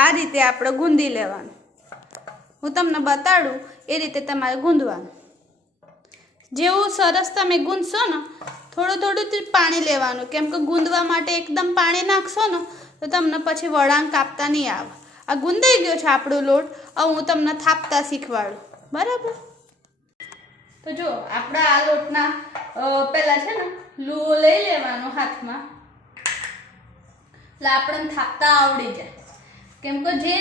આ રીતે આપણે ગૂંધી લેવાનું. હું તમને બતાડું એ રીતે તમારે ગૂંધવાનું. જેવું સરસ તમે ગૂંધશો ને, થોડું થોડું પાણી લેવાનું, કેમ કે ગૂંધવા માટે એકદમ પાણી નાખશો ને તો તમને પછી વળાંક કાપતા નહીં આવે. આ ગૂંધાઈ ગયો છે આપણો લોટ. હવે હું તમને થાપતા શીખવાડું, બરાબર? તો જો આપણા આ લોટના પહેલાં છે ને લૂવો લઈ લેવાનો હાથમાં, એટલે આપણને થાપતા આવડી જાય. કેમ કે જે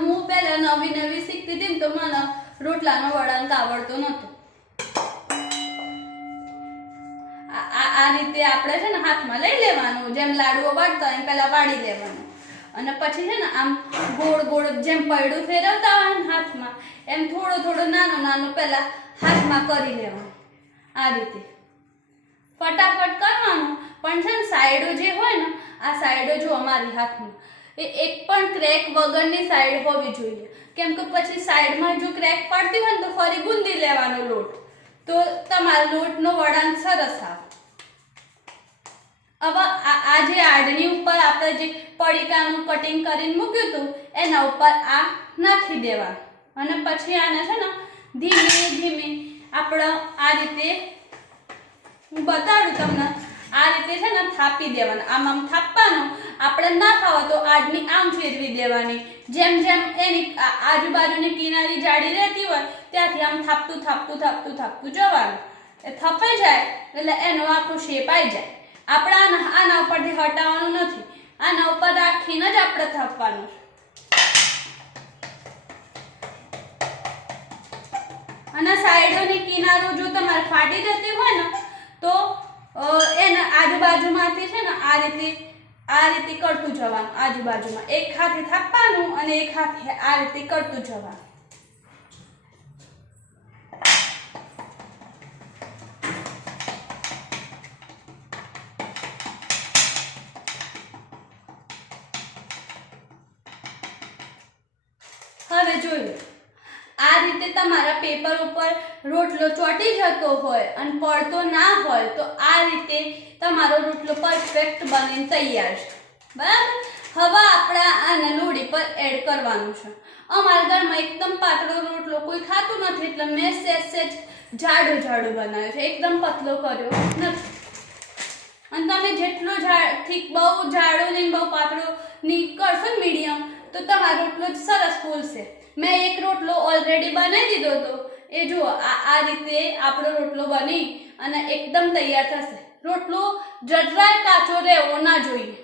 હું પહેલાં નવી શીખતી હતી ને તો મને રોટલાનો વળાંક આવડતો નહોતો. આ રીતે આપણે છે ને હાથમાં લઈ લેવાનું, જેમ લાડવો વાળતા હોય એમ પહેલાં વાળી લેવાનું, અને પછી છે ને આમ ગોળ ગોળ જેમ પૈડું ફેરવતા હોય ને હાથમાં, એમ થોડું નાનું પહેલાં હાથમાં કરી લેવાનું. આ રીતે ફટાફટ કરવાનું, પણ છે ને સાઈડો જે હોય ને, આ સાઈડો જો અમારી હાથમાં એ એક પણ ક્રેક વગરની સાઈડ હોવી જોઈએ. કેમ કે પછી સાઈડમાં જો ક્રેક પડતી હોય ને તો ફરી ગૂંધી લેવાનો લોટ, તો તમારા લોટનો વળાંક સરસ આવે. હવે આ જે આડની ઉપર આપણે જે પડીકાનું કટિંગ કરીને મૂક્યું હતું એના ઉપર આ નાખી દેવાનું, અને પછી આને છે ને ધીમે ધીમે આપણે આ રીતે, હું બતાડું તમને, આ રીતે છે ને થાપી દેવાનું. આમ થાપવાનું. આપણે ના ખાવા તો આડની આમ ફેરવી દેવાની, જેમ જેમ એની આજુબાજુની કિનારી જાડી રહેતી હોય ત્યાંથી આમ થાપતું જવાનું. એ થપાઈ જાય એટલે એનો આખો શેપ આવી જાય. આપણે આના ઉપરથી હટાવવાનું નથી, આના ઉપર રાખીને જ આપણે થાપવાનું છે. અને સાઈડોની કિનારો જો તમારે ફાટી જતી હોય ને તો એના આજુબાજુમાંથી છે ને આ રીતે કરતું જવાનું. આજુબાજુમાં એક હાથે થાપવાનું અને એક હાથે આ રીતે કરતું જવાનું. હવે જોઈ લો, આ રીતે તમારા પેપર ઉપર રોટલો ચોંટી જતો હોય અને પડતો ના હોય તો આ રીતે તમારો રોટલો પરફેક્ટ બનીને તૈયાર છે, બરાબર? હવે આપણે આને લોડી પર એડ કરવાનું છે. અમારા ઘરમાં એકદમ પાતળો રોટલો કોઈ ખાતું નથી, એટલે મેં સેજ જાડો બનાવ્યો છે, એકદમ પતલો કર્યો નથી. અને તમે જેટલો ઠીક બહુ જાડો ને બહુ પાતળો ની કરશો મીડિયમ તો તમારો રોટલો સરસ ફૂલશે. મેં એક રોટલો ઓલરેડી બનાવી દીધો હતો. એ જુઓ, આ રીતે આપણો રોટલો બની અને એકદમ તૈયાર થશે. રોટલો જરાય કાચો રહેવો ના જોઈએ.